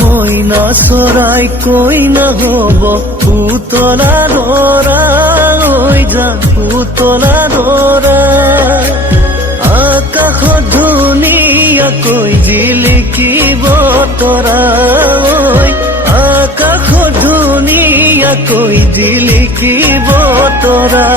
মইনা চৰাই কইনা হব পুতলা দৰা ঐ যান পুতলা দৰা আকাশত ধুনীয়াকৈ জিলিকিব তৰা ঐ আকাশত ধুনীয়াকৈ জিলিকিব তৰা।